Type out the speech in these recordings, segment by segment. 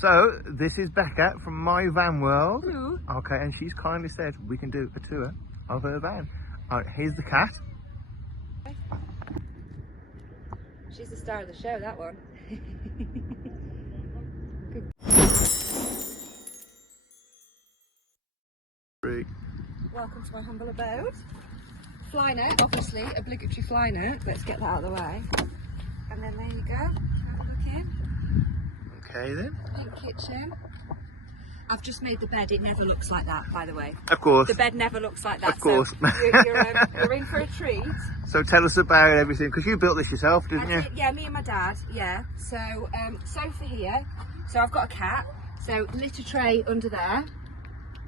So this is Becca from My Van World. Hello. Okay, and she's kindly said we can do a tour of her van. Here's the cat. She's the star of the show, that one. Welcome to my humble abode. Fly net, obviously, obligatory fly net. Let's get that out of the way. And then there you go. Have a look in. Okay then. Pink kitchen. I've just made the bed. It never looks like that, by the way. Of course. The bed never looks like that. Of course. So you're in for a treat. So tell us about everything, because you built this yourself, didn't you? Yeah, me and my dad. Yeah. So sofa here. So I've got a cat. So litter tray under there.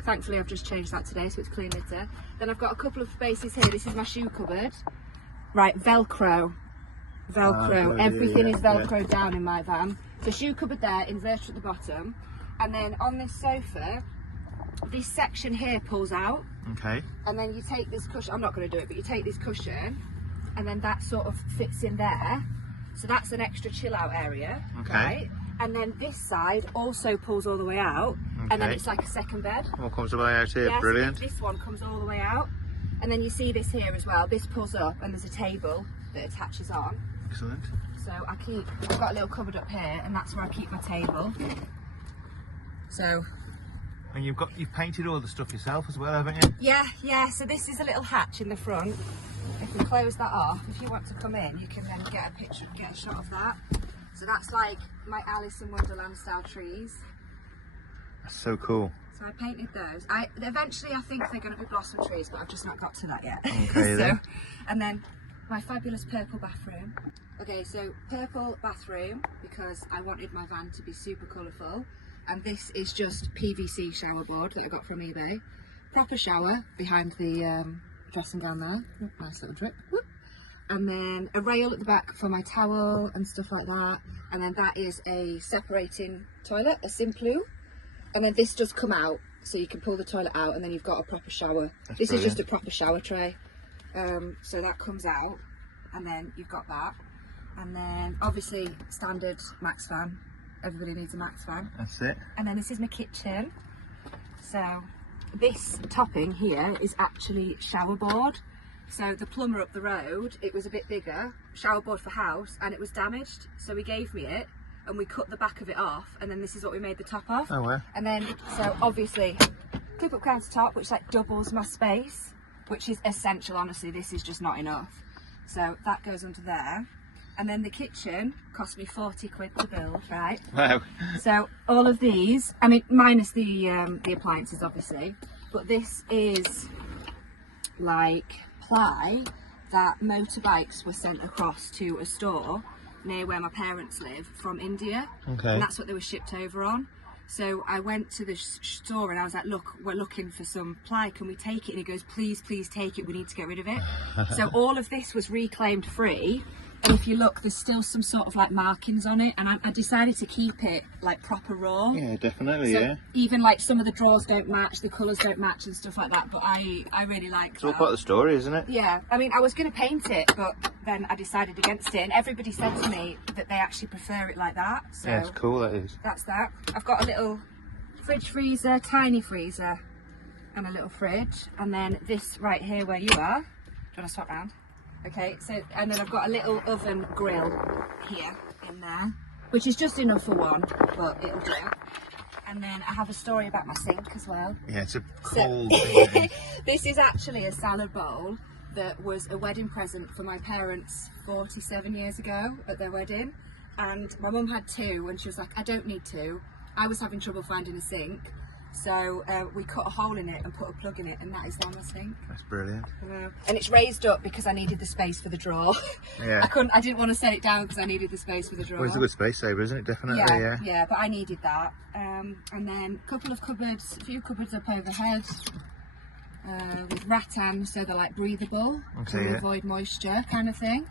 Thankfully, I've just changed that today, so it's clean litter. Then I've got a couple of spaces here. This is my shoe cupboard. Right, Velcro. Everything is Velcroed down in my van. So shoe cupboard there, inverter at the bottom. And then on this sofa, this section here pulls out. Okay. And then you take this cushion. I'm not going to do it, but you take this cushion, and then that sort of fits in there. So that's an extra chill out area. Okay. Right? And then this side also pulls all the way out, and then it's like a second bed. What comes away out here? Yeah, Brilliant. So this one comes all the way out, and then you see this here as well. This pulls up, and there's a table that attaches on. Excellent. So I've got a little cupboard up here, and that's where I keep my table. So. And you've painted all the stuff yourself as well, haven't you? Yeah. So this is a little hatch in the front. If we close that off, if you want to come in, you can then get a picture and get a shot of that. So that's like my Alice in Wonderland style trees. That's so cool. So I painted those. Eventually I think they're going to be blossom trees, but I've just not got to that yet. Okay. So, and then my fabulous purple bathroom. Okay, so purple bathroom because I wanted my van to be super colourful. And this is just PVC shower board that I got from eBay. Proper shower behind the dressing gown there. Oh, nice little drip. Whoop. And then a rail at the back for my towel and stuff like that. And then that is a separating toilet, a Simplu. And then this does come out, so you can pull the toilet out, and then you've got a proper shower. This is just a proper shower tray. So that comes out, and then you've got that. And then obviously standard max fan. Everybody needs a max fan. That's it. And then this is my kitchen. So this topping here is actually shower board. So the plumber up the road, it was a bit bigger, shower board for house, and it was damaged. So he gave me it, and we cut the back of it off, and then this is what we made the top of. Oh wow. And then, so obviously, clip up countertop, which like doubles my space, which is essential. Honestly, this is just not enough. So that goes under there. And then the kitchen cost me 40 quid to build, right? Wow. So all of these, I mean, minus the appliances, obviously, but this is like ply that motorbikes were sent across to a store near where my parents live from India. Okay. And that's what they were shipped over on. So I went to the store and I was like, look, we're looking for some ply, can we take it? And he goes, please take it, we need to get rid of it. So all of this was reclaimed free. And if you look, there's still some sort of like markings on it, and I decided to keep it like proper raw. Yeah, definitely. So yeah. even like some of the drawers don't match, the colours don't match and stuff like that, but I really like It's all part of the story, isn't it? Yeah, I mean, I was going to paint it, but then I decided against it, and everybody said to me that they actually prefer it like that. So yeah, it's cool, that is. that's that. I've got a little fridge freezer, tiny freezer, and a little fridge, and then this right here where you are. Do you want to swap round? Okay, so, and then I've got a little oven grill here in there, which is just enough for one, but it'll do. And then I have a story about my sink as well. Yeah, it's a cold This is actually a salad bowl that was a wedding present for my parents 47 years ago at their wedding. And my mum had two, and she was like, I don't need two. I was having trouble finding a sink. So we cut a hole in it and put a plug in it, and that is now my sink. That's brilliant. And it's raised up because I needed the space for the drawer. Yeah. I didn't want to set it down because I needed the space for the drawer. Well, it's a good space saver, isn't it? Definitely, Yeah, but I needed that. And then a couple of cupboards, a few cupboards up overhead with rattan, so they're like breathable to avoid moisture kind of thing.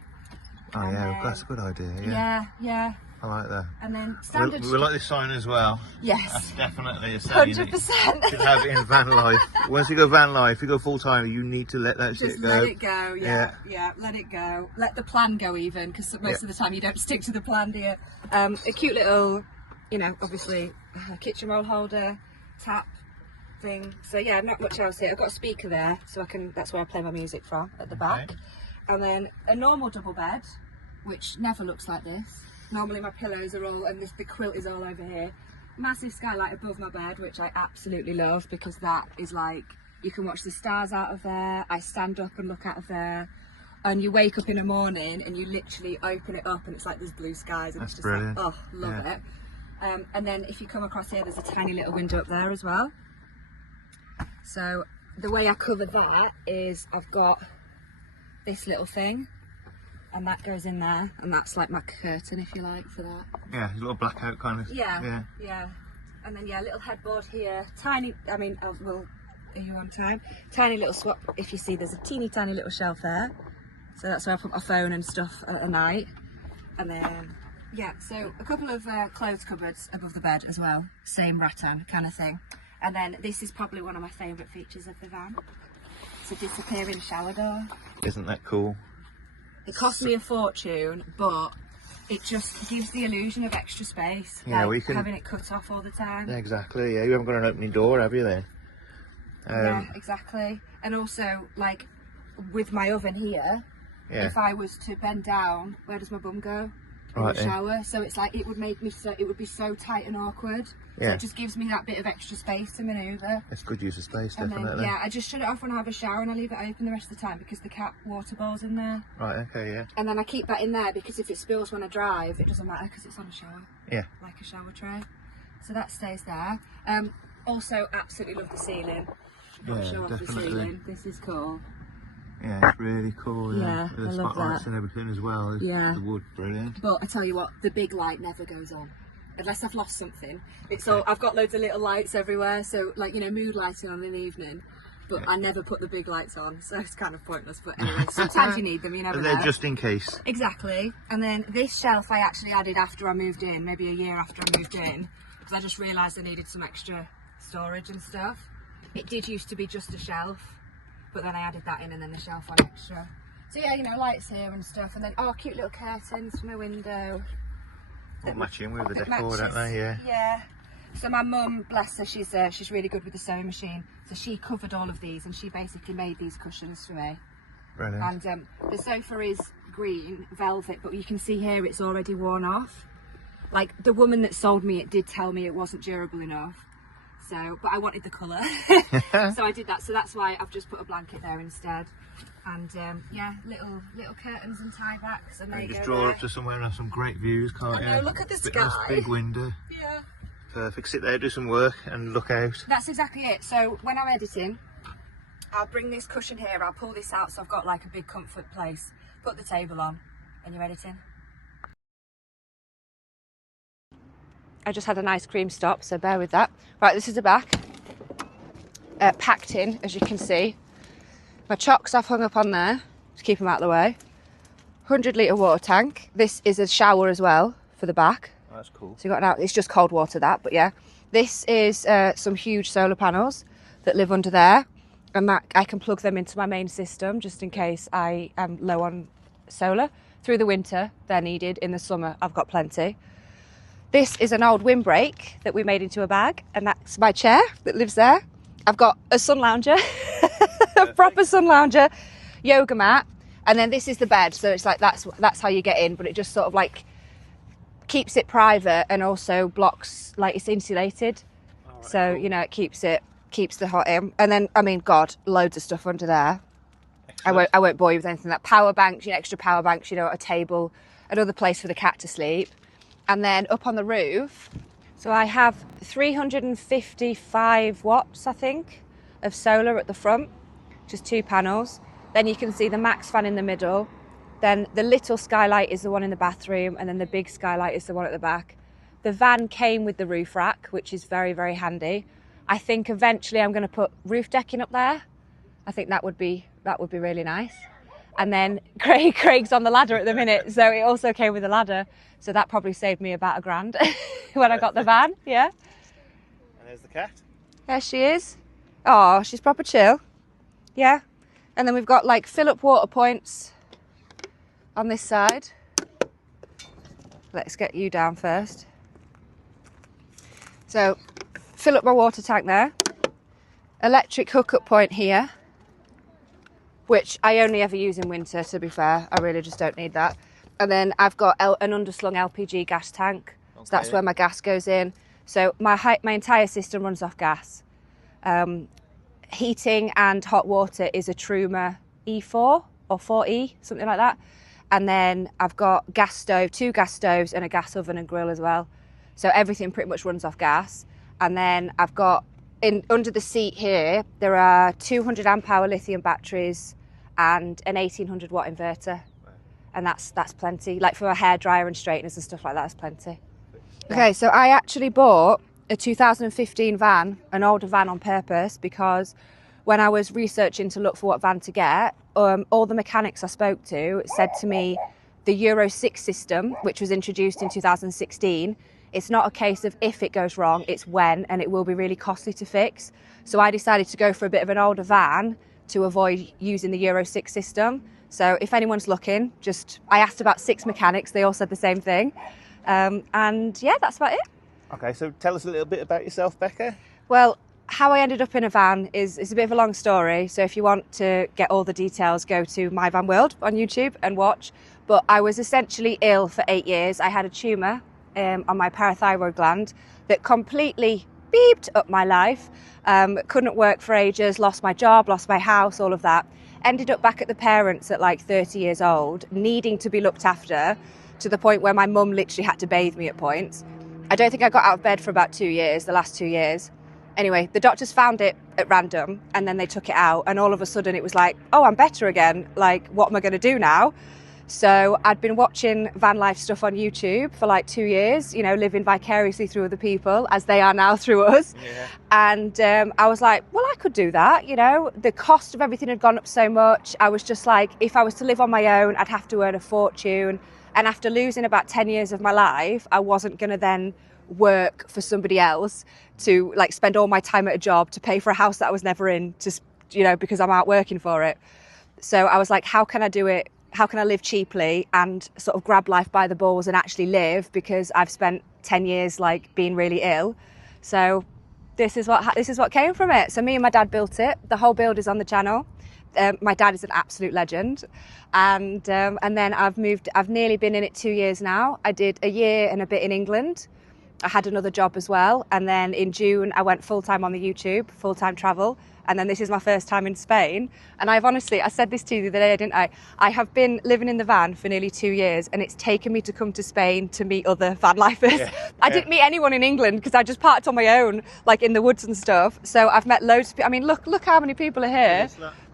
Oh and yeah, then, that's a good idea. Yeah. I like that. And then standard. We like this sign as well. Yes. That's definitely a sign. 100%. Should have it in van life. Once you go van life, you go full time, you need to let that Just shit go. let it go. Yeah. Let it go. Let the plan go even, because most of the time you don't stick to the plan, do you? A cute little you know, obviously a kitchen roll holder, tap thing. So yeah, not much else here. I've got a speaker there, so I can, that's where I play my music from, at the back. Okay. And then a normal double bed, which never looks like this. Normally my pillows are all, and the quilt is all over here. Massive skylight above my bed, which I absolutely love, because that is like, you can watch the stars out of there. I stand up and look out of there, and you wake up in the morning and you literally open it up and it's like there's blue skies, and That's it's just brilliant. like, oh, love it. And then if you come across here, there's a tiny little window up there as well. So the way I cover that is I've got this little thing, and that goes in there, and that's like my curtain, if you like, for that. Yeah, a little blackout kind of. Yeah. And then yeah, little headboard here, tiny, I mean, well, are you on time? Tiny little swap, if you see there's a teeny tiny little shelf there. So that's where I put my phone and stuff at night. And then, yeah, so a couple of clothes cupboards above the bed as well. Same rattan kind of thing. And then this is probably one of my favourite features of the van. It's a disappearing shower door. Isn't that cool? It cost me a fortune, but it just gives the illusion of extra space. Yeah, like we can... having it cut off all the time. Yeah, exactly, yeah. You haven't got an opening door, have you then? Yeah, exactly. And also, like, with my oven here, if I was to bend down, where does my bum go? In the shower. So it's like, it would make me so, it would be so tight and awkward. So it just gives me that bit of extra space to manoeuvre. It's good use of space, and definitely. Then, yeah, I just shut it off when I have a shower and I leave it open the rest of the time because the cat water bowl's in there. Right, okay, yeah. And then I keep that in there because if it spills when I drive, it doesn't matter because it's on a shower. Yeah. Like a shower tray. So that stays there. Also, absolutely love the ceiling. Yeah, Show off the definitely. ceiling. This is cool. Yeah, it's really cool. Yeah, the I love spotlights that. and everything as well. Yeah. The wood, brilliant. But I tell you what, the big light never goes on. Unless I've lost something. It's all, I've got loads of little lights everywhere, so like, you know, mood lighting on in the evening. But I never put the big lights on, so it's kind of pointless. But anyway, sometimes you need them, you never know. They're just in case. Exactly. And then this shelf I actually added after I moved in, maybe a year after I moved in, because I just realised I needed some extra storage and stuff. It did used to be just a shelf, but then I added that in and then the shelf on extra. So yeah, you know, lights here and stuff, and then cute little curtains for my window. All matching with the decor, don't they? Yeah. Yeah. So my mum, bless her, she's really good with the sewing machine. So she covered all of these and she basically made these cushions for me. Brilliant. And the sofa is green velvet, but you can see here it's already worn off. Like the woman that sold me it did tell me it wasn't durable enough. So, but I wanted the colour, so I did that. So that's why I've just put a blanket there instead. And yeah, little curtains and tie backs, and there you just go draw there. up to somewhere and have some great views, can't you? I know, look at the sky. Nice big window. Yeah. Perfect. Sit there, do some work, and look out. That's exactly it. So when I'm editing, I'll bring this cushion here. I'll pull this out, so I've got like a big comfort place. Put the table on, and you're editing. I just had an ice cream stop, so bear with that. Right, this is the back. Packed in, as you can see. My chocks I've hung up on there to keep them out of the way. 100-litre water tank. This is a shower as well for the back. Oh, that's cool. So you got it's just cold water that, but yeah. This is some huge solar panels that live under there, and that I can plug them into my main system just in case I am low on solar. Through the winter, they're needed. In the summer, I've got plenty. This is an old windbreak that we made into a bag, and that's my chair that lives there. I've got a sun lounger, a proper sun lounger, yoga mat, and then this is the bed. So it's like that's how you get in, but it just sort of like keeps it private and also blocks, like it's insulated. Right, so cool. You know, it keeps the hot in. And then I mean, God, loads of stuff under there. Excellent. I won't bore you with anything. That power banks, you know, extra power banks, you know, a table, another place for the cat to sleep. And then up on the roof, so I have 355 watts, I think, of solar at the front, just 2 panels. Then you can see the max fan in the middle. Then the little skylight is the one in the bathroom, and then the big skylight is the one at the back. The van came with the roof rack, which is very, very handy. I think eventually I'm going to put roof decking up there. I think that would be really nice. And then Craig's on the ladder at the minute, so it also came with a ladder. So that probably saved me about £1,000 when I got the van, yeah. And there's the cat. There she is. Oh, she's proper chill. Yeah. And then we've got like fill-up water points on this side. Let's get you down first. So fill up my water tank there. Electric hookup point here, which I only ever use in winter, to be fair. I really just don't need that. And then I've got an underslung LPG gas tank. Okay. So that's where my gas goes in. So my entire system runs off gas. Heating and hot water is a Truma E4 or 4E, something like that. And then I've got gas stove, 2 gas stoves and a gas oven and grill as well. So everything pretty much runs off gas. And then I've got, under the seat here, there are 200 amp hour lithium batteries and an 1800 watt inverter. And that's plenty. Like for a hairdryer and straighteners and stuff like that, that's plenty. Yeah. Okay, so I actually bought a 2015 van, an older van on purpose, because when I was researching to look for what van to get, all the mechanics I spoke to said to me the Euro 6 system, which was introduced in 2016, it's not a case of if it goes wrong, it's when, and it will be really costly to fix. So I decided to go for a bit of an older van to avoid using the Euro 6 system. So if anyone's looking, I asked about 6 mechanics, they all said the same thing. And yeah, that's about it. Okay, so tell us a little bit about yourself, Becca. Well, how I ended up in a van is a bit of a long story. So if you want to get all the details, go to My Van World on YouTube and watch. But I was essentially ill for 8 years. I had a tumour on my parathyroid gland that completely beeped up my life. Couldn't work for ages, lost my job, lost my house, all of that. Ended up back at the parents at like 30 years old, needing to be looked after, to the point where my mum literally had to bathe me at points. I don't think I got out of bed for about 2 years, the last 2 years. Anyway, the doctors found it at random and then they took it out, and all of a sudden it was like, oh, I'm better again. Like, what am I going to do now? So I'd been watching van life stuff on YouTube for like 2 years, you know, living vicariously through other people as they are now through us. Yeah. And I was like, well, I could do that. You know, the cost of everything had gone up so much. I was just like, if I was to live on my own, I'd have to earn a fortune. And after losing about 10 years of my life, I wasn't going to then work for somebody else to like spend all my time at a job to pay for a house that I was never in, just, you know, because I'm out working for it. So I was like, how can I do it? How can I live cheaply and sort of grab life by the balls and actually live, because I've spent 10 years like being really ill. So this is what came from it. So me and my dad built it. The whole build is on the channel. My dad is an absolute legend. And then I've nearly been in it 2 years now. I did a year and a bit in England. I had another job as well. And then in June, I went full-time on the YouTube, full-time travel. And then this is my first time in Spain. And I said this to you the other day, didn't I? I have been living in the van for nearly 2 years, and it's taken me to come to Spain to meet other van lifers. Yeah. I didn't meet anyone in England because I just parked on my own, like in the woods and stuff. So I've met loads of people. I mean, look how many people are here.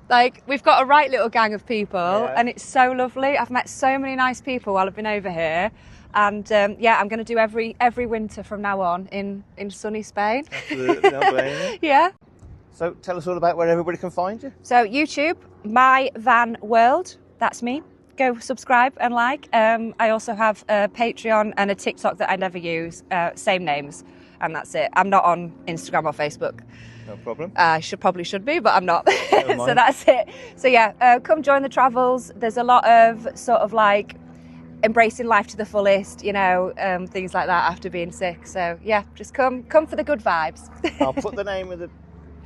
Like, we've got a right little gang of people, and it's so lovely. I've met so many nice people while I've been over here. And yeah, I'm going to do every winter from now on in sunny Spain. Absolutely, no blame. Yeah. So tell us all about where everybody can find you. So YouTube, My Van World, that's me. Go subscribe and like. I also have a Patreon and a TikTok that I never use, same names, and that's it. I'm not on Instagram or Facebook. No problem. I probably should be, but I'm not. So that's it. So yeah, come join the travels. There's a lot of sort of like embracing life to the fullest, you know, things like that after being sick. So yeah, just come for the good vibes. I'll put the name of the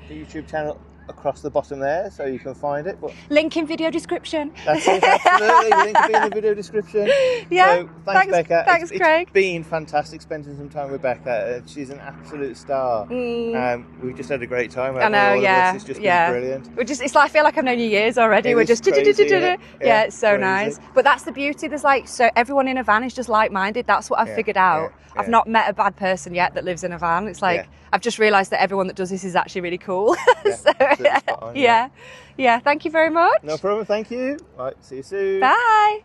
YouTube channel across the bottom there so you can find it. But link in video description. That's it, absolutely. Link will be in the video description. Yeah. So thanks Becca. Thanks, Craig. It's been fantastic spending some time with Becca. She's an absolute star. We've just had a great time. I know, yeah. It's just been brilliant. I feel like I've known you years already. We're just crazy, yeah, it's so nice. But that's the beauty. There's like, so everyone in a van is just like-minded. That's what I've figured out. I've not met a bad person yet that lives in a van. It's like, I've just realised that everyone that does this is actually really cool. Yeah, yeah. Thank you very much. No problem. Thank you. Right, see you soon. Bye.